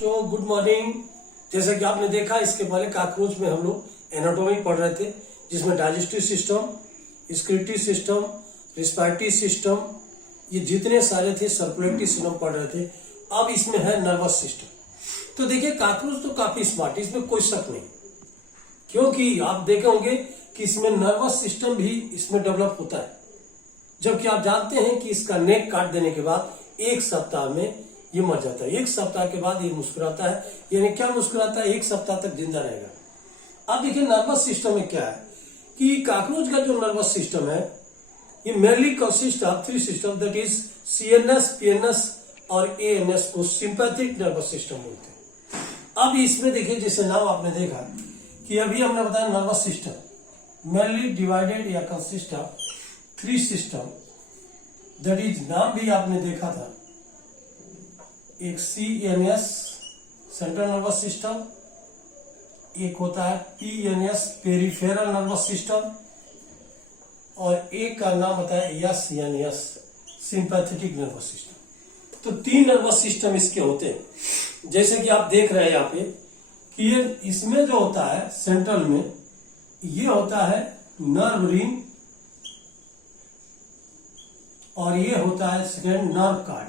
बच्चों good morning. जैसा कि आपने देखा इसके पहले कॉकरोच में हम लोग एनाटॉमी पढ़ रहे थे, जिसमें digestive system, scriptive system, respiratory system, ये जितने सारे थे सर्कुलेटरी सिस्टम पढ़ रहे थे। अब इसमें है नर्वस सिस्टम। तो देखिए कॉकरोच तो काफी स्मार्ट है, इसमें कोई शक नहीं, क्योंकि आप देखे होंगे कि इसमें नर्वस सिस्टम भी इसमें डेवलप होता है। जबकि आप जानते हैं कि इसका नेक काट देने के बाद 1 सप्ताह में ये मर जाता है। 1 सप्ताह के बाद ये मुस्कुराता है, यानी क्या मुस्कुराता है, 1 सप्ताह तक जिंदा रहेगा। अब देखिए नर्वस सिस्टम में क्या है कि कॉकरोच का जो नर्वस सिस्टम है ये mainly consist of 3 system, that is CNS, PNS और एएनएस को सिंपैथिक नर्वस सिस्टम बोलते हैं। अब इसमें देखिए जैसे नाम आपने देखा कि अभी हमने बताया नर्वस सिस्टम मेनली डिवाइडेड या consist of 3 system, that is नाम भी आपने देखा था, एक सीएनएस सेंट्रल नर्वस सिस्टम, एक होता है पीएनएस पेरिफेरल नर्वस सिस्टम, और एक का नाम होता है एसएनएस सिंपैथेटिक नर्वस सिस्टम। तो 3 नर्वस सिस्टम इसके होते हैं। जैसे कि आप देख रहे हैं यहाँ पे कि ये इसमें जो होता है सेंट्रल में ये होता है नर्व रिंग, और ये होता है second nerve card.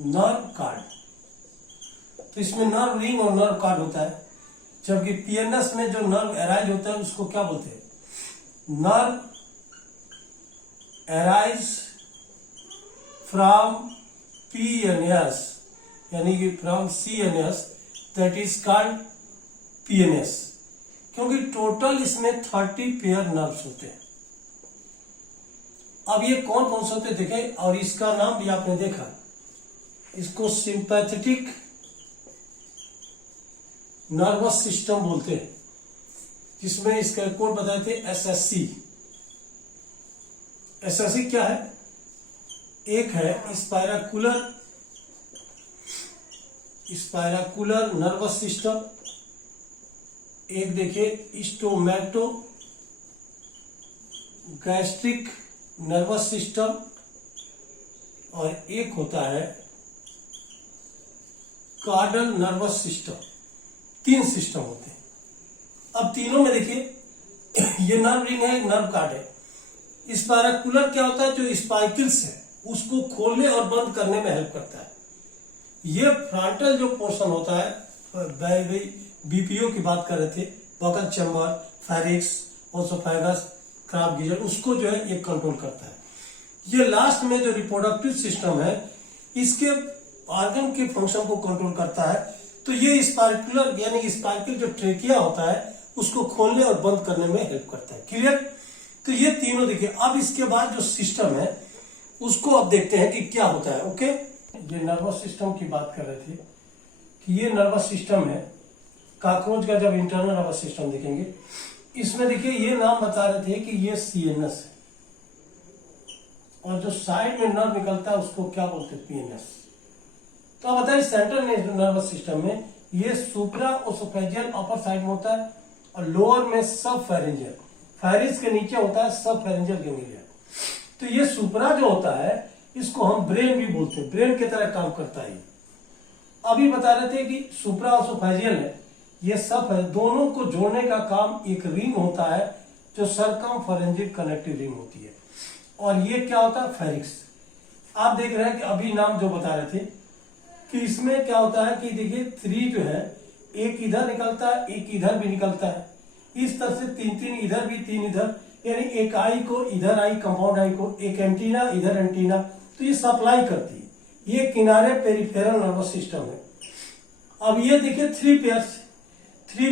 Nerve card, तो इसमें नर्व रिंग और नर्व कार्ड होता है। जबकि पीएनएस में जो नर्व एराइज होता है उसको क्या बोलते हैं, नर्व एराइज फ्रॉम पीएनएस, यानी कि from CNS, that is called PNS, क्योंकि टोटल इसमें 30 पेयर नर्व्स होते हैं। अब ये कौन कौन से होते देखे, और इसका नाम भी आपने देखा, इसको सिंपैथेटिक नर्वस सिस्टम बोलते हैं, जिसमें इसका कोड बताए थे एसएससी। एसएससी क्या है, एक है स्पायराकुलर नर्वस सिस्टम, एक देखिए स्टोमैटो गैस्ट्रिक नर्वस सिस्टम, और एक होता है कार्डल नर्वस सिस्टम। 3 सिस्टम होते हैं। अब तीनों में देखिए ये नर्व रिंग है, नर्व कार्ड है। स्पायराकुलर क्या होता है, जो स्पाइकल्स है उसको खोलने और बंद करने में हेल्प करता है। ये फ्रंटल जो पोर्शन होता है, बीपीओ की बात कर रहे थे, buccal chamber, pharynx, oesophagus, crop गीजर, उसको जो है ये कंट्रोल करता है। ये लास्ट में जो रिप्रोडक्टिव सिस्टम है इसके ऑर्गन के फंक्शन को कंट्रोल करता है। तो ये स्पाइकुलर यानी स्पाइकल जो ट्रेकिया होता है उसको खोलने और बंद करने में हेल्प करता है। क्लियर। तो ये तीनों देखिए। अब इसके बाद जो सिस्टम है उसको अब देखते हैं कि क्या होता है। ओके, ये नर्वस सिस्टम की बात कर रहे थे कि ये नर्वस सिस्टम है कॉकरोच का। जब इंटरनल नर्वस सिस्टम देखेंगे इसमें देखिए ये नाम बता रहे थे कि ये सीएनएस है, और जो साइड में नर्व निकलता है उसको क्या बोलते हैं, पीएनएस। तो अब बताइए सेंट्रल नर्वस सिस्टम में ये सुप्रा ओसोफेजियल अपर साइड में होता है, और लोअर में सब फेरेंजियल, फेरिस के नीचे होता है सब फेरेंजियल गैंग्लिया। तो ये सुप्रा जो होता है इसको हम ब्रेन भी बोलते हैं, ब्रेन की तरह काम करता है। अभी बता रहे थे कि सुप्रा ओसोफेजियल है, ये सब है, दोनों को जोड़ने का काम एक रिंग होता है जो सरकमफेरेंजियल कनेक्टिव रिंग होती है, और ये क्या होता है, फेरिक्स। आप देख रहे हैं कि अभी नाम जो बता रहे थे कि इसमें क्या होता है कि देखिए 3 जो है, एक इधर निकलता है, एक इधर भी निकलता है, इस तरह से 3 इधर भी 3 इधर, यानी एक आई को इधर आई, कंपाउंड आई को, एक एंटीना इधर एंटीना, तो ये सप्लाई करती है। ये किनारे पेरिफेरल नर्वस सिस्टम है। अब ये देखिए 3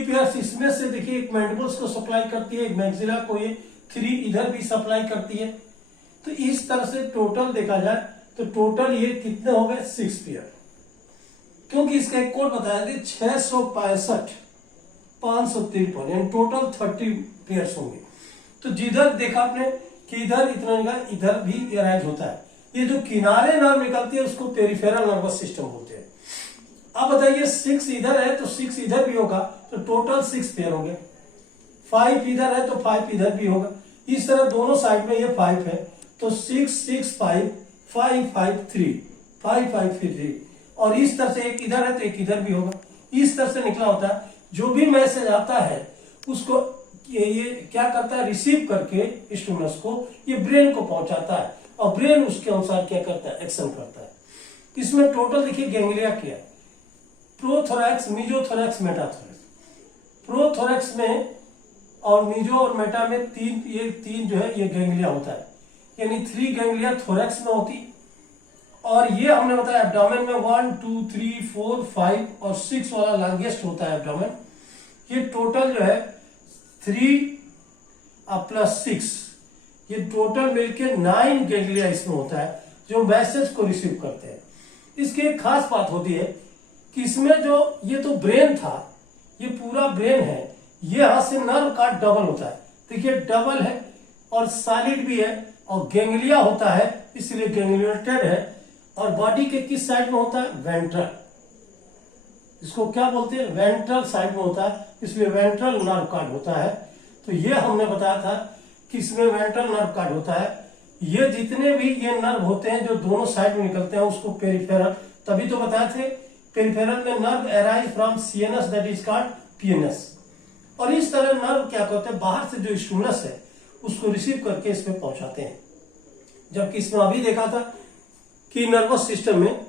पेयर्स इसमें से देखिए एक मैंडिबल्स को सप्लाई करती है, एक मैक्सिला को, ये 3 इधर भी सप्लाई करती है। तो इस तरह से टोटल देखा जाए तो टोटल ये कितने हो गए, 6 पेयर, क्योंकि इसका एक कोड बताया था 665 553, यानी टोटल 30 पेयर्स होंगे। तो जिधर देखा आपने कि इधर इतना निकला, इधर भी एराइज होता है। ये जो किनारे नर्व निकलती है उसको पेरिफेरल नर्वस सिस्टम बोलते हैं। अब बताइए 6 इधर है तो 6 इधर भी होगा, तो टोटल 6 पेयर होंगे। 5 इधर है तो 5 इधर भी होगा। इस तरह दोनों साइड में ये 5 है, तो 6 6 5 5 5 3 5 5 3, और इस तरह से एक इधर है तो एक इधर भी होगा, इस तरह से निकला होता है। जो भी मैसेज आता है उसको ये क्या करता है, रिसीव करके स्टिमुलस को ये ब्रेन को पहुंचाता है और ब्रेन उसके अनुसार क्या करता है, एक्शन करता है। इसमें टोटल देखिए गैंग्लिया क्या है, प्रोथोरैक्स, मीजोथोरैक्स, मेटाथोरैक्स। प्रोथोरैक्स में और मीजो और मेटा में तीन जो है ये गैंग्लिया होता है, यानी 3 गैंग्लिया थोरैक्स में होती। और ये हमने बताया एब्डोमेन में 1 2 3 4 5 और 6 वाला लॉन्गेस्ट होता है एब्डोमेन। ये टोटल जो है 3 प्लस 6, ये टोटल मिलके 9 गैंग्लिया इसमें होता है जो मैसेज को रिसीव करते हैं। इसकी एक खास बात होती है कि इसमें जो ये तो ब्रेन था, ये पूरा ब्रेन है, ये यहां से नर्व का डबल होता है, देखिए डबल है और सॉलिड भी है और गैंग्लिया होता है इसलिए गैंग्लियोटेड है। और बॉडी के किस साइड में होता है, वेंट्रल, इसको क्या बोलते हैं, वेंट्रल साइड में होता है इसलिए वेंट्रल नर्व कार्ड होता है। तो ये हमने बताया था कि इसमें वेंट्रल नर्व कार्ड होता है। ये जितने भी ये नर्व होते हैं जो दोनों साइड में निकलते हैं उसको पेरिफेरल, तभी तो बताए थे पेरिफेरल में nerve arise from CNS that is called PNS. और इस तरह नर्व क्या करते हैं, बाहर से जो स्टिमुलस है उसको रिसीव करके इसमें पहुंचाते हैं। जबकि इसमें अभी देखा था कि नर्वस सिस्टम में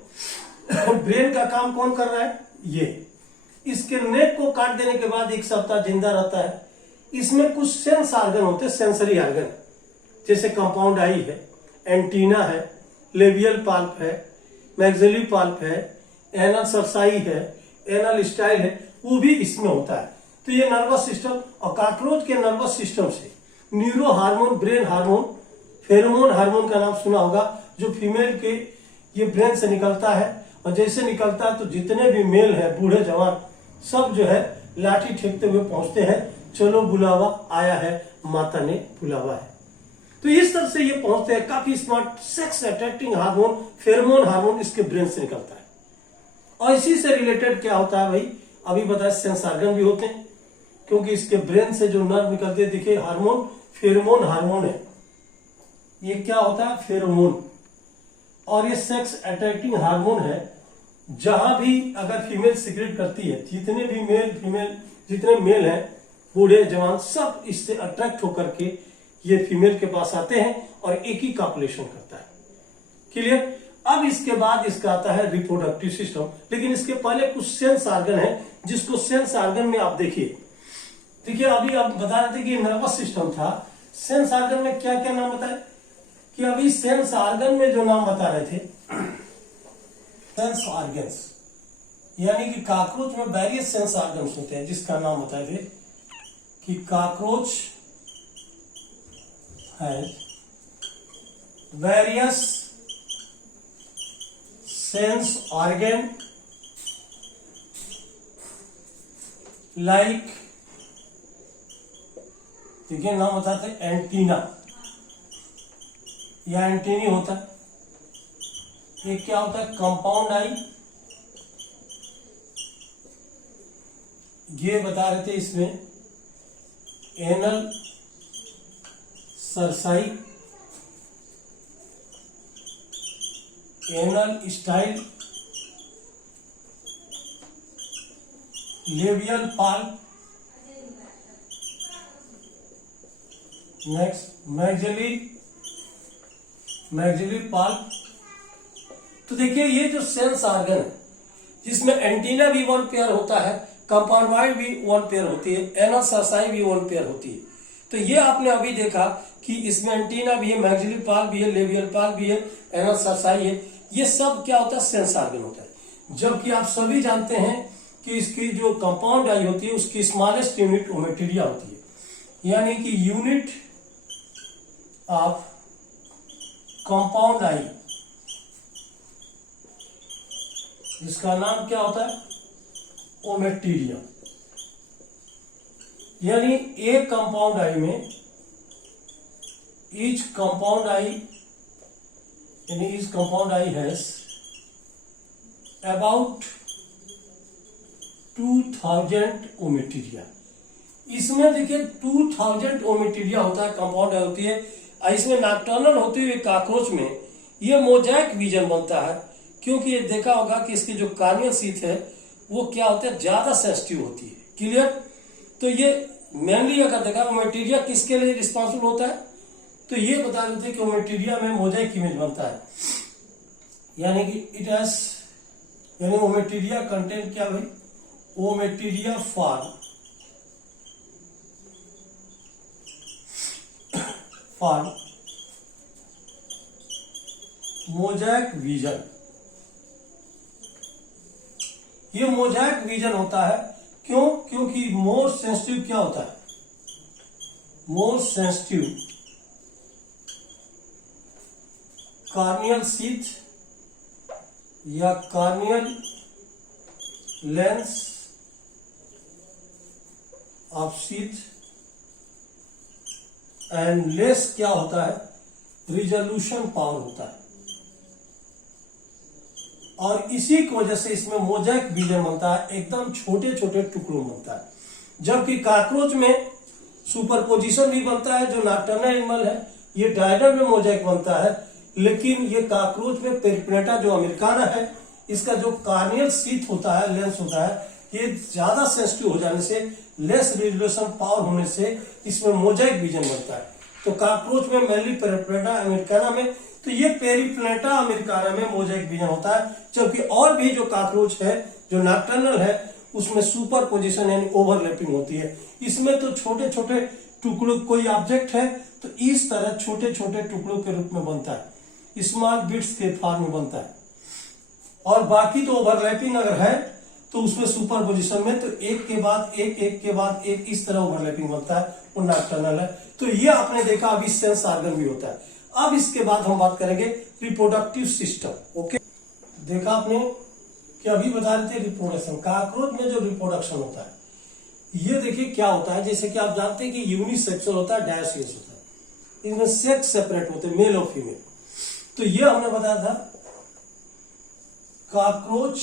ब्रेन का काम कौन कर रहा है, ये इसके नेक को काट देने के बाद 1 सप्ताह जिंदा रहता है। इसमें कुछ सेंस आर्गन होते हैं, सेंसरी आर्गन, जैसे कंपाउंड आई है, एंटीना है, लेबियल पाल्प है, मैक्सिलरी पाल्प है, एनल सरसाई है, एनल स्टाइल है, वो भी इसमें होता है। तो ये नर्वस सिस्टम, और कॉकरोच के नर्वस सिस्टम से neuro hormone, brain hormone, pheromone hormone का नाम सुना होगा, जो फीमेल के ये ब्रेन से निकलता है। और जैसे निकलता है तो जितने भी मेल है, बूढ़े जवान, सब जो है लाठी ठेकते हुए पहुंचते हैं, चलो बुलावा आया है, माता ने बुलावा है। तो इस तरह से ये पहुंचते हैं। काफी smart sex attracting hormone, pheromone hormone इसके ब्रेन से निकलता है। और इसी से रिलेटेड क्या होता है भाई, अभी बताया सेंस आर्गन भी होते हैं, क्योंकि इसके ब्रेन से जो नर्व निकलते हैं, देखिए हार्मोन फेरोमोन हार्मोन है, ये क्या होता है, फेरोमोन। और ये सेक्स अट्रैक्टिंग हार्मोन है। जहां भी अगर फीमेल सिक्रेट करती है, जितने भी मेल फीमेल, जितने मेल हैं, बूढ़े जवान, सब इससे अट्रैक्ट होकर के ये फीमेल के पास आते हैं और एक ही कॉपुलेशन करता है। क्लियर। अब इसके बाद इसका आता है रिप्रोडक्टिव सिस्टम, लेकिन इसके पहले कुछ सेंस आर्गन है, जिसको सेंस आर्गन में आप देखिए अभी आप बता रहे थे कि नर्वस सिस्टम था, सेंस आर्गन में क्या क्या नाम बताए, कि अभी सेंस आर्गन में जो नाम बता रहे थे, सेंस ऑर्गन्स, यानी कि कॉकरोच में वेरियस सेंस ऑर्गन्स होते हैं, जिसका नाम बताए थे कि कॉकरोच है वेरियस सेंस ऑर्गन लाइक, ठीक है, नाम बताते हैं एंटीना, या एंटीनी होता है। ये क्या होता है, कंपाउंड आई, ये बता रहे थे इसमें anal cerci, anal style, labial pulp, next maxillary pulp. तो देखिए ये जो सेंस आर्गन है, जिसमें एंटीना भी 1 पेयर होता है, कंपाउंडवाइड भी 1 पेयर होती है, एनल सरसाई भी 1 पेयर होती है। तो ये आपने अभी देखा कि इसमें एंटीना भी है, मैक्सिलरी पाल्प भी है, लेबियल पाल्प भी है, एनल सरसाई है। ये सब क्या होता है, सेंस आर्गन होता है। जबकि आप सभी जानते हैं कि इसकी जो कंपाउंड आई होती है उसकी स्मॉलेस्ट यूनिट ओमेटेरिया होती है, यानी कि यूनिट ऑफ कंपाउंड आई, जिसका नाम क्या होता है, ओमेटेरिया। यानी एक कंपाउंड आई में ईच कंपाउंड आई, यानी each compound I has about 2000 ओमेटेरिया। इसमें देखिए 2000 ओमेटेरिया होता है, कंपाउंड आई होती है। इसमें नॉक्टर्नल होते हुए कॉकरोच में ये मोजैक विजन बनता है क्योंकि ये देखा होगा कि इसकी जो कार्नियल शीथ है वो क्या होती है, ज्यादा सेंसिटिव होती है। क्लियर? तो ये मेनली अगर देखा ओमेटीरिया किसके लिए रिस्पॉन्सिबल होता है, तो ये बता देते हैं कि ओमेटीरिया में मोजाइक इमेज बनता है, यानी कि इट हैज, यानी ओमेटीरिया कंटेंट क्या भाई, ओमेटीरिया फॉर्म मोजाइक विजन। ये मोजाइक विजन होता है क्यों? क्योंकि मोर सेंसिटिव क्या होता है, मोर सेंसिटिव कार्नियल शीथ या corneal lens of sheath and less क्या होता है, रिजोल्यूशन पावर होता है। और इसी की वजह से इसमें मोजाइक विजन बनता है, एकदम छोटे छोटे टुकड़ों में बनता है। जबकि कॉकरोच में सुपरपोजिशन भी बनता है, जो नॉकटर्नल एनिमल है ये डायगोनल में मोजाइक बनता है, लेकिन ये कॉकरोच में पेरिप्लेटा जो अमेरिकाना है, इसका जो कार्नियल शीथ होता है, लेंस होता है, ये ज्यादा सेंसिटिव हो जाने से, लेस रिजोल्यूशन पावर होने से इसमें मोजाइक विजन बनता है। तो कॉकरोच में मेनली पेरिप्लेटा अमेरिकाना में, तो ये पेरिप्लेटा अमेरिकाना में मोजाइक विजन होता है। जबकि और भी जो कॉकरोच है जो नॉकटर्नल है उसमें सुपर पोजिशन यानी ओवरलैपिंग होती है। इसमें तो छोटे छोटे टुकड़ों, कोई ऑब्जेक्ट है तो इस तरह छोटे छोटे टुकड़ों के रूप में बनता है, स्मॉल बिट्स के फॉर्म में बनता है। और बाकी तो ओवरलैपिंग अगर है तो उसमें सुपर पोजिशन में तो एक के बाद एक, एक के बाद एक, इस तरह ओवरलैपिंग बनता है, वो नॉकटर्नल है। तो ये आपने देखा अभी सेंस ऑर्गन भी होता है। अब इसके बाद हम बात करेंगे रिप्रोडक्टिव सिस्टम। ओके, देखा आपने कि अभी बता रहे थे रिप्रोडक्शन, कॉकरोच में जो रिप्रोडक्शन होता है ये देखिए क्या होता है। जैसे कि आप जानते हैं कि यूनिसेक्सुअल होता है, डायोसियस होता है, इसमें सेक्स सेपरेट होते हैं, मेल और फीमेल। तो ये हमने बताया था कॉकरोच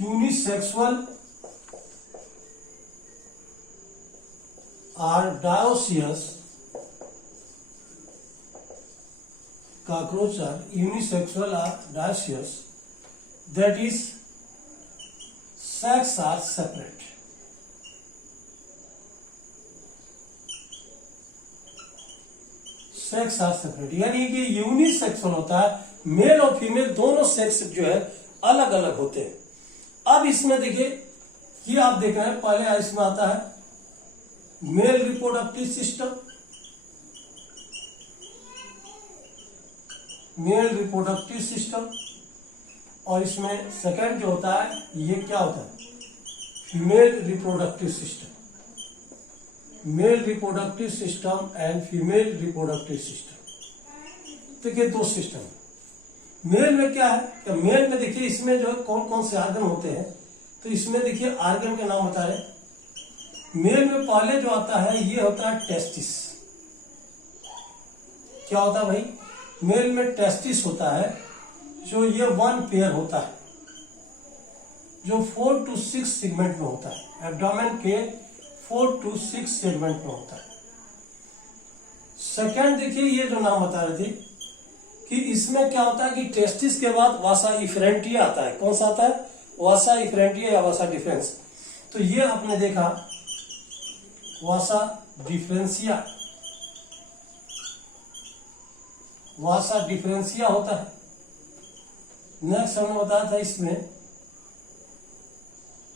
यूनिसेक्सुअल और dioecious, cockroach are unisexual or dioecious, that is sex are separate. Sex are separate, यानी कि यूनिसेक्सुअल होता है, मेल और फीमेल दोनों सेक्स जो है अलग अलग होते हैं। अब इसमें देखिए ये आप देख रहे हैं, पहले इसमें आता है male reproductive system, male reproductive system, और इसमें सेकंड जो होता है ये क्या होता है, female reproductive system, male reproductive system and female reproductive system. देखिए दो सिस्टम। मेल में क्या है, मेल में देखिए इसमें जो कौन कौन से आर्गन होते हैं, तो इसमें देखिए आर्गन के नाम बता रहे। मेल में पहले जो आता है ये होता है टेस्टिस। क्या होता है भाई, मेल में टेस्टिस होता है, जो ये वन पेयर होता है, जो 4 to 6 सेगमेंट में होता है, एब्डोमेन के 4 to 6 सेगमेंट में होता है। सेकंड देखिए ये जो नाम बता रहे थे कि इसमें क्या होता है कि टेस्टिस के बाद वासा इफरेंटिया आता है। कौन सा आता है, वासा इफरेंटिया या वासा डिफरेंस। तो ये आपने देखा वासा डिफरेंसिया, वासा डिफरेंसिया होता है। नेक्स्ट हमने बताया था इसमें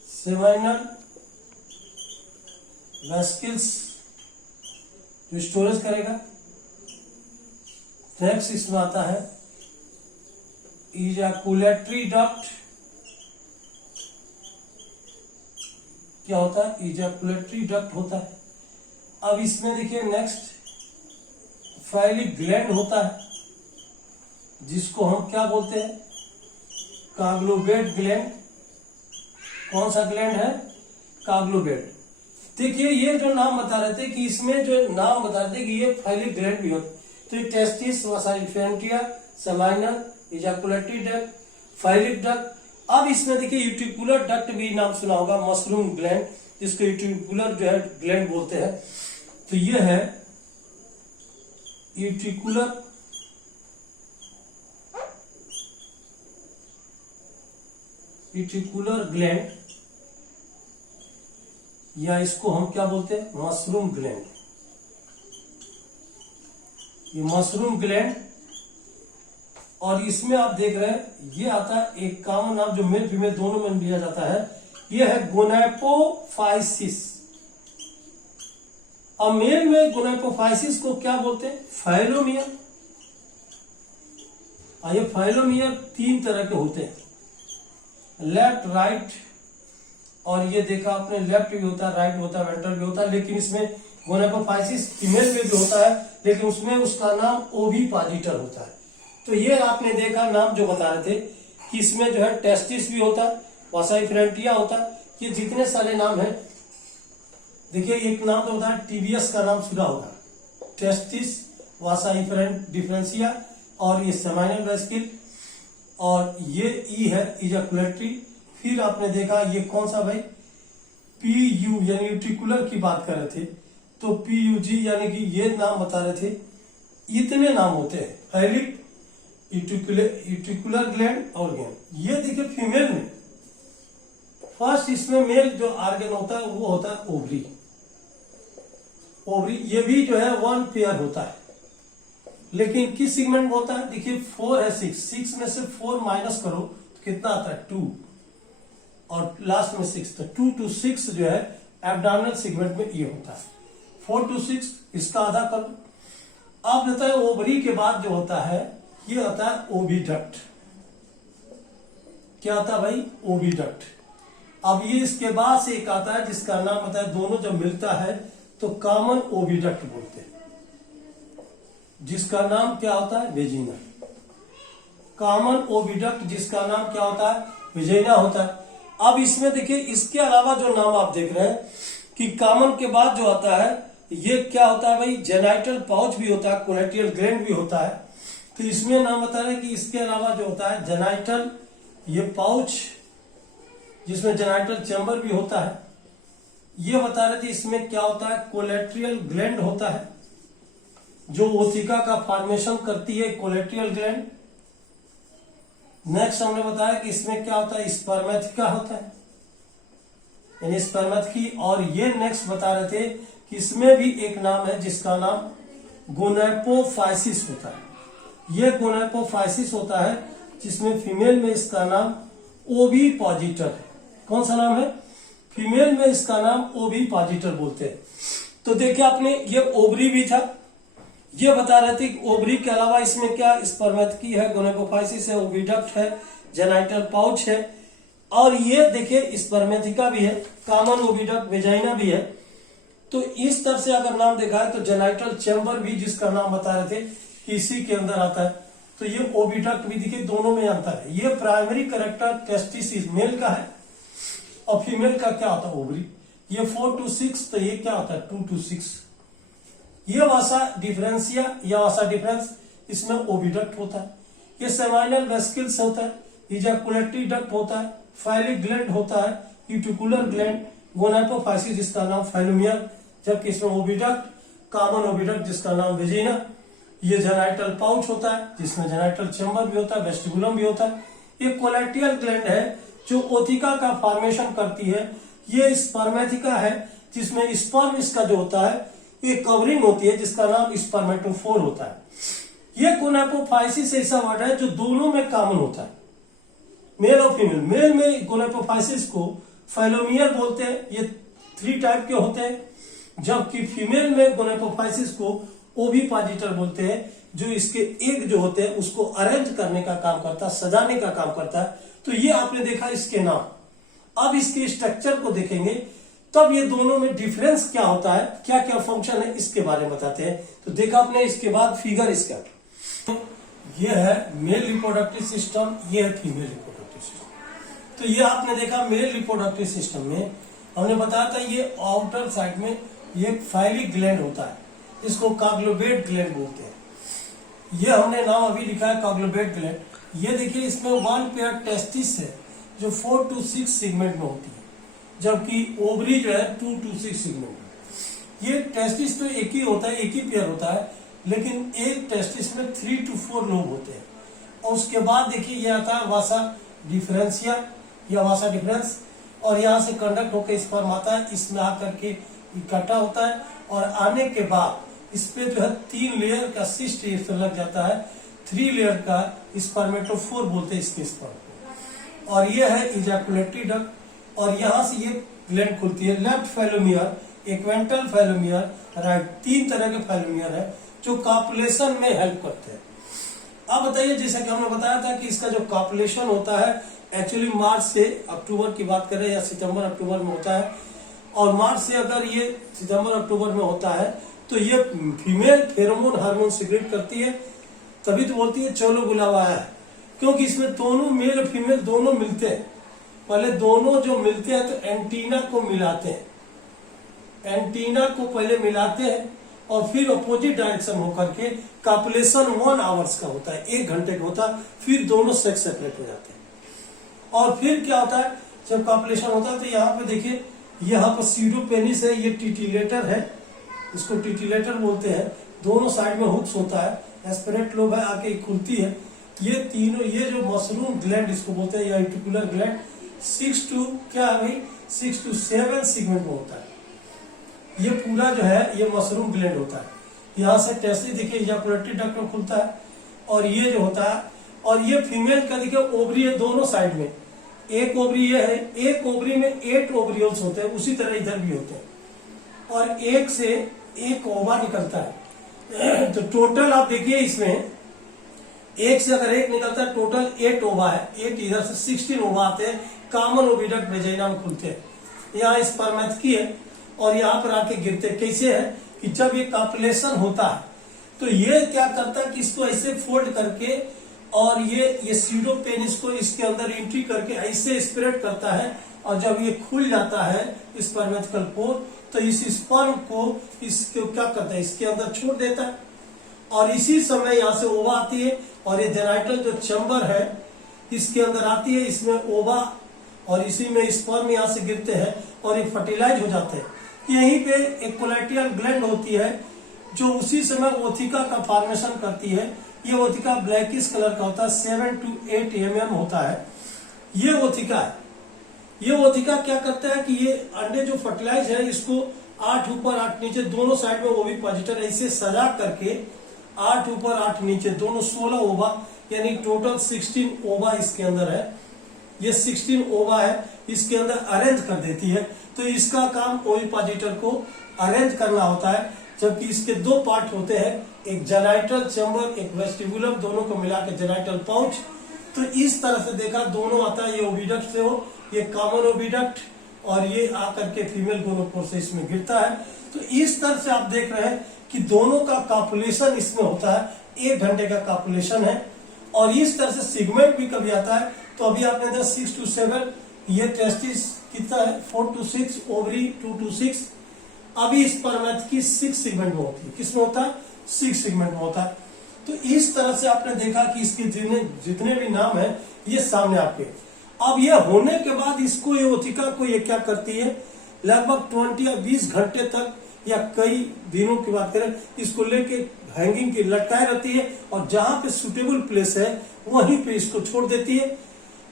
सेमाइनल वेस्किल्स जो स्टोरेज करेगा। नेक्स्ट इसमें आता है इजैकुलेटरी डक्ट। क्या होता है, इजैकुलेटरी डक्ट होता है। अब इसमें देखिए नेक्स्ट फाइलिक ग्लैंड होता है, जिसको हम क्या बोलते हैं, काग्लोबेट ग्लैंड। कौन सा ग्लैंड है, काग्लोबेट। देखिए ये जो नाम बता रहे थे कि इसमें जो नाम बता रहे थे कि ये फाइलिक ग्लैंड भी होता है। तो टेस्टिस, वासा इफरेंटिया, सेमाइनल, इजैकुलेटरी डक्ट, फाइलिक डक्ट। अब इसमें देखिए यूटिकुलर डक्ट भी नाम सुना होगा, मशरूम ग्लैंड, जिसको यूटिकुलर जो है ग्लैंड बोलते हैं। तो ये है यूट्रिकुलर ग्लैंड, या इसको हम क्या बोलते हैं, मशरूम ग्लैंड। ये मशरूम ग्लैंड, और इसमें आप देख रहे हैं ये आता है एक कॉमन नाम जो मेल फीमेल दोनों में लिया जाता है, ये है गोनेपोफाइसिस। अब मेल में गोनेपोफाइसिस को क्या बोलते हैं, फाइलोमियर। ये फाइलोमियर 3 तरह के होते हैं, लेफ्ट राइट, और ये देखा आपने लेफ्ट भी होता है, राइट होता है, वेंट्रल भी होता है, लेकिन इसमें गोनेपोफाइसिस फीमेल में भी होता है, लेकिन उसमें उसका नाम ओविपाजिटर होता है। तो ये आपने देखा नाम जो बता रहे थे कि इसमें जो है टेस्टिस भी होता है, वासा इफरेंटिया होता है, ये जितने सारे नाम है। देखिए एक नाम तो होता है टीबीएस का नाम सुना होगा, टेस्टिस, वासा डिफरेंशिया, और ये सेमाइनल वेस्किल, और ये ई है इजैकुलेटरी। फिर आपने देखा ये कौन सा भाई, पीयू यानी यूट्रिकुलर की बात कर रहे थे, तो पीयूजी यानी कि ये नाम बता रहे थे। इतने नाम होते हैं, फाइलिक, यूट्रिकुलर ग्लैंड और ग्लैंड। ये देखिए फीमेल में फर्स्ट इसमें मेल जो आर्गन होता है वो होता है ओवरी। ओवरी ये भी जो है 1 पेयर होता है, लेकिन किस सेगमेंट में होता है, देखिए 4 है, 6 में से 4 माइनस करो तो कितना आता है 2, और लास्ट में 6, तो 2 to 6 जो है एब्डोमिनल सेगमेंट में ये होता है। 4 to 6 इसका आधा कर लो। अब रहता है ओवरी के बाद जो होता है ये होता है ओविडक्ट। क्या आता है भाई, ओविडक्ट। अब ये इसके बाद से एक आता है जिसका नाम होता है, दोनों जब मिलता है तो कॉमन ओविडक्ट बोलते हैं, जिसका नाम क्या होता है, वेजिना। कॉमन ओविडक्ट जिसका नाम क्या होता है, वेजिना होता है। अब इसमें देखिए इसके अलावा जो नाम आप देख रहे हैं कि कॉमन के बाद जो आता है ये क्या होता है भाई, जेनाइटल पाउच भी होता है, कोलेटियल ग्लैंड भी होता है। तो इसमें नाम बता रहे हैं कि इसके अलावा जो होता है जेनाइटल ये पाउच, जिसमें जेनाइटल चैम्बर भी होता है। ये बता रहे थे इसमें क्या होता है, कोलेट्रियल ग्लैंड होता है, जो ओथिका का फॉर्मेशन करती है, कोलेट्रियल ग्लैंड। नेक्स्ट हमने बताया कि इसमें क्या होता है, स्पर्मेथिका होता है, यानी स्पर्मेथिकी। और ये नेक्स्ट बता रहे थे कि इसमें भी एक नाम है जिसका नाम गोनेपोफाइसिस होता है। ये गोनेपोफाइसिस होता है जिसमें फीमेल में इसका नाम ओविपोजिटर है। कौन सा नाम है, फीमेल में इसका नाम ओविपोजिटर बोलते हैं। तो देखिए आपने ये ओवरी भी था, ये बता रहे थे कि ओवरी के अलावा इसमें क्या, स्पर्मेथिकी है, गोनेपोफाइसिस है, ओविडक्ट है, जेनाइटल पाउच है, और ये देखिए स्पर्मेथिका भी है, कॉमन ओविडक्ट, वेजाइना भी है। तो इस तरह से अगर नाम देखा है तो जेनाइटल चैम्बर भी जिसका नाम बता रहे थे कि इसी के अंदर आता है। तो ये ओविडक्ट भी देखिए, दोनों में अंतर है। ये प्राइमरी कैरेक्टर टेस्टिस मेल का है, और फीमेल का क्या होता है, ओवरी। ये 4 to 6, तो ये क्या होता है 2 to 6। ये वासा डिफरेंशिया या वासा डिफरेंस, इसमें ओविडक्ट होता है। ये सेमाइनल वेस्किल्स होता है, इजैकुलेटरी डक्ट होता है, फाइलिक ग्लैंड होता है, यूट्रिकुलर ग्लैंड, गोनेपोफाइसिस जिसका नाम फाइलोमियर, जबकि इसमें ओविडक्ट, कॉमन ओविडक्ट जिसका नाम वेजिना। ये जेनाइटल पाउच होता है जिसमें जेनाइटल चैम्बर भी होता है, वेस्टिबुलम भी होता है। ये कोलेटियल ग्लैंड है जो ओथिका का फॉर्मेशन करती है। ये स्पर्मेथिका है जिसमें स्पर्म इसका जो होता है ये कवरिंग होती है, जिसका नाम स्पर्मेटोफोर होता है। ये गोनेपोफाइसिस ऐसा वर्ड है जो दोनों में कॉमन होता है, मेल और फीमेल। मेल में गोनेपोफाइसिस को फाइलोमियर बोलते हैं, ये 3 टाइप के होते हैं, जबकि फीमेल में गोनेपोफाइसिस को ओविपोजिटर बोलते हैं, जो इसके एग जो होते हैं उसको अरेंज करने का काम करता है, सजाने का काम करता है। तो ये आपने देखा इसके नाम। अब इसके स्ट्रक्चर को देखेंगे तब ये दोनों में डिफरेंस क्या होता है, क्या क्या फंक्शन है, इसके बारे में बताते हैं। तो देखा आपने इसके बाद फिगर इसका, ये है मेल रिप्रोडक्टिव सिस्टम, ये है फीमेल रिप्रोडक्टिव सिस्टम। तो ये आपने देखा मेल रिप्रोडक्टिव सिस्टम में हमने बताया था ये आउटर साइड में ये फाइलिक ग्लैंड होता है, इसको कॉग्लोबेट ग्लैंड बोलते हैं। ये हमने नाम अभी लिखा है कॉग्लोबेट ग्लैंड। ये देखिए इसमें 1 पेयर टेस्टिस है जो 4 to 6 सेगमेंट में होती है, जबकि ओवरी जो है 2 to 6 सेगमेंट में। ये टेस्टिस तो एक ही होता है, एक ही पेयर होता है, लेकिन एक टेस्टिस में 3 to 4 लोब होते हैं। और उसके बाद देखिए ये आता है वासा डिफरेंशिया या वासा डिफरेंस, और यहाँ से कंडक्ट होकर स्पर्म आता है, इसमें आकर के इकट्ठा होता है, और आने के बाद इस पे जो है 3 लेयर का सिस्ट लग जाता है, 3 लेयर का स्पर्मेटोफोर बोलते हैं इसके स्पर्म को। और ये है इजैकुलेटरी डक्ट, और यहाँ से ये ग्लैंड खुलती है। लेफ्ट फैलोमियर, इक्वेंटल फैलोमियर, राइट, 3 तरह के फैलोमियर है जो कॉपुलेशन में हेल्प करते हैं। अब बताइए, जैसा कि हमने बताया था कि इसका जो कॉपुलेशन होता है एक्चुअली मार्च से अक्टूबर की बात करें या सितंबर अक्टूबर में होता है, और मार्च से अगर ये सितंबर अक्टूबर में होता है तो ये फीमेल फेरोमोन हार्मोन सिक्रेट करती है, तभी तो बोलती है चलो बुलावा आया है, क्योंकि इसमें दोनों मेल और फीमेल दोनों मिलते हैं। पहले दोनों जो मिलते हैं तो एंटीना को मिलाते हैं, एंटीना को पहले मिलाते हैं और फिर अपोजिट डायरेक्शन होकर के कॉपुलेशन 1 आवर्स का होता है, 1 घंटे का होता है, फिर दोनों सेक्स सेपरेट हो जाते हैं। और फिर क्या होता है जब कॉपुलेशन होता है तो यहाँ पे देखिए, यहाँ पर सीडोपेनिस है, ये टिटिलेटर है, इसको टिटिलेटर बोलते हैं, दोनों साइड में हुक्स होता है, एस्पिरेट लोब है, आके खुलती है। ये तीनों, ये जो मशरूम ग्लैंड इसको बोलते हैं या रेटिकुलर ग्लैंड, 6 to क्या है भाई 6 to 7 सेगमेंट में होता है। ये पूरा जो है ये मशरूम ग्लैंड होता है। यहाँ से टेस्टिस देखिए इजैकुलेटरी डक्ट में खुलता है, और ये जो होता है, और ये फीमेल का देखिए ओवरी है दोनों साइड में, एक ओवरी ये है, एक ओवरी में 8 ओवरियल्स होते हैं, उसी तरह इधर भी होते हैं, और एक से एक ओवा निकलता है। तो टोटल आप देखिए इसमें एक से अगर एक निकलता है, टोटल 8 ओवा है, 8 इधर से 16 ओवा आते हैं, कॉमन ओविडक्ट वेजाइना में खुलते हैं। यहाँ स्पर्मेथकी है और यहाँ पर आके गिरते। कैसे है कि जब ये कॉपुलेशन होता है तो ये क्या करता है कि इसको ऐसे फोल्ड करके, और ये सीडोपेनिस को इसके अंदर एंट्री करके ऐसे स्प्रेड करता है, और जब ये खुल जाता है स्पर्मेथिकल पोर तो इस स्पर्म को इसको क्या करता है, इसके अंदर छोड़ देता है, और इसी समय यहाँ से ओवा आती है, और ये जेनाइटल जो चैम्बर है इसके अंदर आती है, इसमें ओवा, और इसी में स्पर्म यहाँ से गिरते हैं और ये फर्टिलाइज हो जाते हैं। यहीं पे एक कोलेक्टियल ग्लैंड होती है जो उसी समय ओथिका का फॉर्मेशन करती है। ये ओथिका ब्लैकिश कलर का होता है, 7 to 8 mm होता है। ये ओथिका है, ये ओथिका क्या करता है कि ये अंडे जो फर्टिलाइज है इसको 8 ऊपर 8 नीचे दोनों साइड में ओविपोजिटर ऐसे सजा करके 8 ऊपर 8 नीचे दोनों 16 ओवा, यानी टोटल 16 ओवा इसके अंदर है। ये 16 ओवा है, इसके अंदर अरेंज कर देती है। तो इसका काम ओविपोजिटर को अरेंज करना होता है, जबकि इसके 2 पार्ट होते हैं, एक जेनाइटल चैम्बर, एक वेस्टिबुलम, दोनों को मिला के जेनाइटल पाउच। तो इस तरह से देखा दोनों आता है, ये ओविडक्ट से हो, ये कॉमन ओविडक्ट, और ये आकर के फीमेल गोनोपोर से इसमें गिरता है। तो इस तरह से आप देख रहे हैं कि दोनों का कॉपुलेशन इसमें होता है, 1 घंटे का कॉपुलेशन है। और इस तरह से सिगमेंट भी कभी आता है। तो अभी आपने देखा 6 to 7, ये टेस्टिस कितना है 4 to 6, ओवरी 2 to 6। अभी स्पर्मेथकी 6 सेगमेंट में होती है, किसमें होता है 6 सेगमेंट में होता है। तो इस तरह से आपने देखा कि इसके जितने भी नाम है ये सामने आपके। अब ये होने के बाद इसको, ये ओथिका को ये क्या करती है, लगभग 20 या 20 घंटे तक या कई दिनों की बात करें, इसको लेके हैंगिंग की लटकाए रहती है, और जहां पे सुटेबल प्लेस है वहीं पे इसको छोड़ देती है,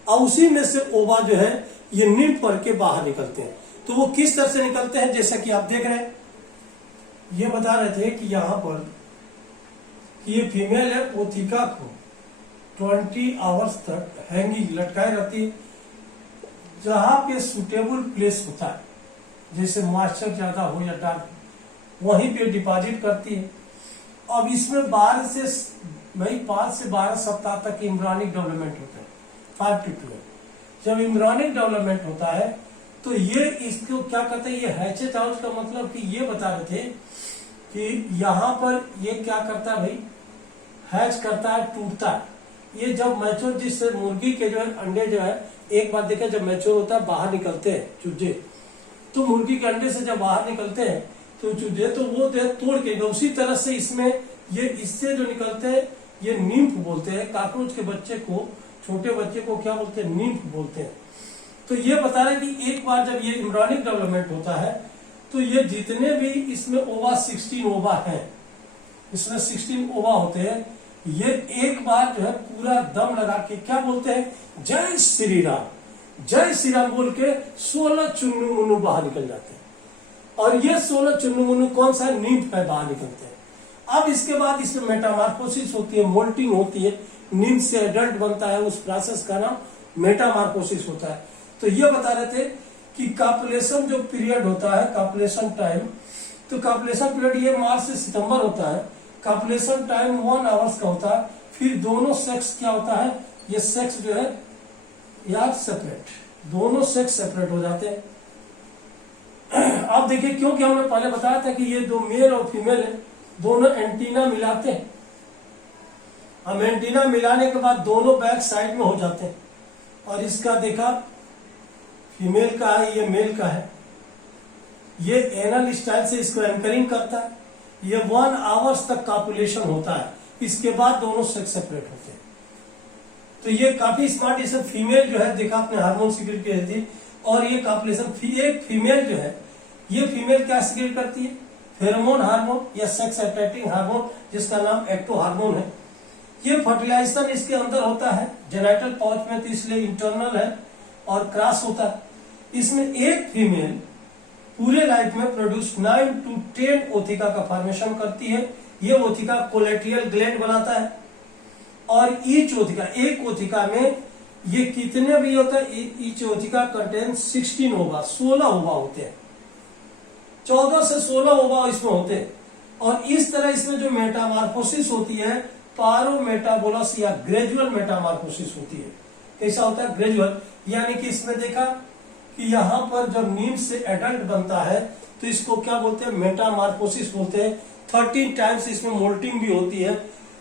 और उसी में से ओवा जो है ये निम्फ पर के बाहर निकलते हैं। तो वो किस तरह से निकलते हैं, जैसा कि आप देख रहे हैं, ये बता रहे थे कि यहाँ पर ये फीमेल है, ओथिका को 20 आवर्स तक हैंगिंग लटकाए रहती है, जहां पे सुटेबल प्लेस होता है, जैसे मॉइस्चर ज्यादा हो या डार्क, वहीं पे डिपॉजिट करती है। अब इसमें 5 से 12 सप्ताह तक इम्ब्रियोनिक डेवलपमेंट होता है, 5 to 12। जब इम्ब्रियोनिक डेवलपमेंट होता है तो ये इसको क्या करते हैं, ये हैचेज आउट का मतलब कि ये बता रहे थे कि यहाँ पर ये क्या करता है भाई, हैच करता है, टूटता है। ये जब मैच्योर, जिससे मुर्गी के जो है अंडे जो है, एक बार देखा जब मैच्योर होता है बाहर निकलते हैं चूजे, तो मुर्गी के अंडे से जब बाहर निकलते हैं तो चूजे, तो वो तोड़ के, उसी तरह से इसमें ये इससे जो निकलते हैं ये निम्फ बोलते हैं। काकरोच के बच्चे को, छोटे बच्चे को क्या बोलते हैं, निम्फ बोलते हैं। तो ये बता रहे कि एक बार जब ये इम्ब्रियोनिक डेवलपमेंट होता है तो ये जितने भी इसमें ओवा 16 ओवा हैं, इसमें 16 ओवा होते हैं। ये एक बार जो है पूरा दम लगा के क्या बोलते हैं, जय श्री राम, जय श्री राम बोल के 16 चुन्नू मुन्नू बाहर निकल जाते हैं। और ये 16 चुन्नू मुन्नू कौन सा, निम्फ है, बाहर निकलते हैं। अब इसके बाद इसमें मेटामार्फोसिस होती है, मोल्टिंग होती है, निम्फ से एडल्ट बनता है, उस प्रोसेस का नाम मेटामार्फोसिस होता है। तो ये बता रहे थे कि कॉपुलेशन जो पीरियड होता है, कॉपुलेशन टाइम, तो कॉपुलेशन पीरियड ये मार्च से सितंबर होता है। कॉपुलेशन टाइम 1 आवर्स का होता है। फिर दोनों सेक्स क्या होता है, ये सेक्स जो है यार सेपरेट, दोनों सेक्स सेपरेट हो जाते हैं। आप देखिए, क्योंकि हमने पहले बताया था कि ये दो मेल और फीमेल है, दोनों एंटीना मिलाते हैं। हम एंटीना मिलाने के बाद दोनों बैक साइड में हो जाते हैं। और इसका देखा, फीमेल का है, ये मेल का है। ये एनल स्टाइल से इसको एंकरिंग करता है। ये 1 आवर्स तक कॉपुलेशन होता है, इसके बाद दोनों सेक्स सेपरेट होते हैं। तो ये काफी स्मार्ट, इसे फीमेल जो है देखा आपने हार्मोन सीक्रेट की थी। और ये कॉपुलेशन एक फीमेल जो है, ये फीमेल क्या सीक्रेट करती है, फेरोमोन हार्मोन या सेक्स अट्रैक्टिंग हार्मोन, जिसका नाम एक्टो हार्मोन है। ये फर्टिलाइजेशन इसके अंदर होता है जेनाइटल पाउच में, तो इसलिए इंटरनल है और क्रॉस होता है। इसमें एक फीमेल पूरे लाइफ में प्रोड्यूस 9 to 10 ओथिका का फॉर्मेशन करती है। ये ओथिका कोलेट्रियल ग्लैंड बनाता है। और ईच ओथिका, एक ओथिका में ये कितने भी होता है, ईच ओथिका कंटेन 16 ओवा, 16 ओवा होते हैं। 14 से 16 ओवा इसमें होते हैं। और इस तरह इसमें जो मेटामार्फोसिस होती है, पारोमेटाबोलस या ग्रेजुअल मेटामार्फोसिस होती है। कैसा होता है, ग्रेजुअल, यानी कि इसमें देखा कि यहां पर जब नीम से एडल्ट बनता है तो इसको क्या बोलते हैं, मेटामार्फोसिस बोलते हैं। 13 टाइम्स इसमें मोल्टिंग भी होती है।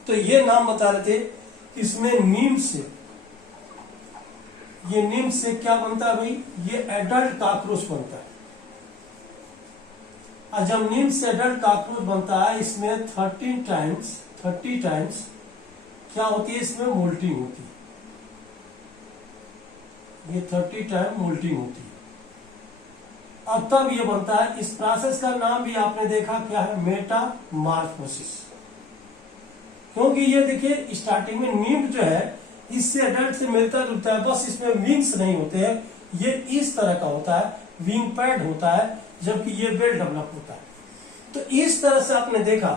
तो ये नाम बता रहे थे, इसमें नीम से, ये नीम से क्या बनता है भाई, ये एडल्ट कॉकरोच बनता है। और जब नीम से एडल्ट कॉकरोच बनता है, इसमें 30 टाइम्स क्या होती है, इसमें मोल्टिंग होती है। ये 30 टाइम मोल्टिंग होती है। अब तब ये बनता है। इस प्रोसेस का नाम भी आपने देखा क्या है, मेटामार्फोसिस। क्योंकि ये देखिए स्टार्टिंग में नीम जो है इससे एडल्ट से मिलता जुलता है, बस इसमें विंग्स नहीं होते हैं। ये इस तरह का होता है, विंग पैड होता है, जबकि ये बेल डेवलप होता है। तो इस तरह से आपने देखा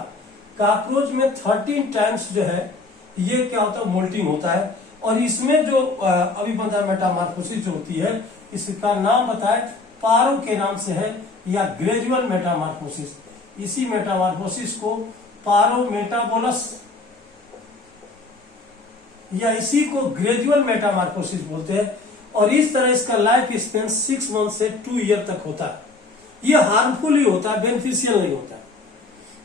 कॉकरोच में 13 टाइम्स जो है ये क्या होता है, मोल्टिंग होता है। और इसमें जो अभी बनता है मेटामार्फोसिस जो होती है, इसका नाम बताए पारो के नाम से है या ग्रेजुअल मेटामार्फोसिस। इसी मेटामार्फोसिस को पारो मेटाबोलस या इसी को ग्रेजुअल मेटामार्फोसिस बोलते हैं। और इस तरह इसका लाइफ स्पेन 6 मंथ से 2 ईयर तक होता है। ये हार्मफुल ही होता है, बेनिफिशियल नहीं होता।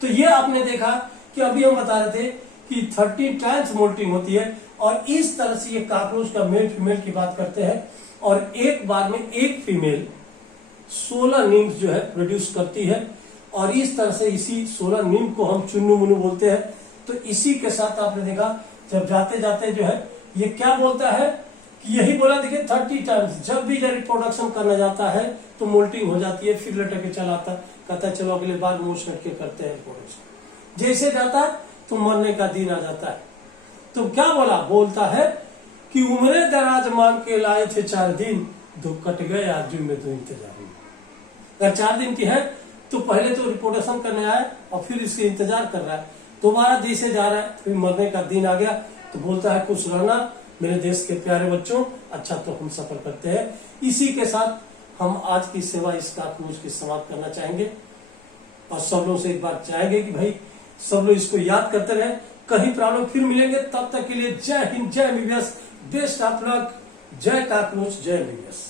तो ये आपने देखा कि अभी हम बता रहे थे कि 30 टाइम्स मोल्टिंग होती है। और इस तरह से ये कॉकरोच का मेल फीमेल की बात करते हैं। और एक बार में एक फीमेल 16 नीम्स जो है प्रोड्यूस करती है। और इस तरह से इसी 16 नीम को हम चुन्नू मुन्नू बोलते हैं। तो इसी के साथ आपने देखा जब जाते जाते जो है ये क्या बोलता है कि यही बोला, देखिए 30 टाइम्स जब भी जब रिप्रोडक्शन करना जाता है तो मोल्टिंग हो जाती है, फिर लटक के चला आता, कहता है चलो अगले बार मोश करके करते हैं रिप्रोडक्शन। जैसे जाता है तो मरने का दिन आ जाता है। तो क्या बोलता है कि उम्रे दराज मांग के लाए थे 4 दिन, दुख कट गए आजू में तो इंतजार में। अगर 4 दिन की है तो पहले तो रिप्रोडक्शन करने आया और फिर इसके इंतजार कर रहा है, दोबारा जैसे जा रहा है फिर मरने का दिन आ गया। तो बोलता है खुश रहना मेरे देश के प्यारे बच्चों, अच्छा तो हम सफर करते हैं। इसी के साथ हम आज की सेवा इस कॉकरोच की समाप्त करना चाहेंगे। और सब लोग से एक बात चाहेंगे कि भाई सब लोग इसको याद करते रहे। कहीं प्रॉब्लम फिर मिलेंगे, तब तक के लिए जय हिंद, जय एमबीबीएस, बेस्ट ऑफ लक, जय कॉकरोच, जय एमबीबीएस।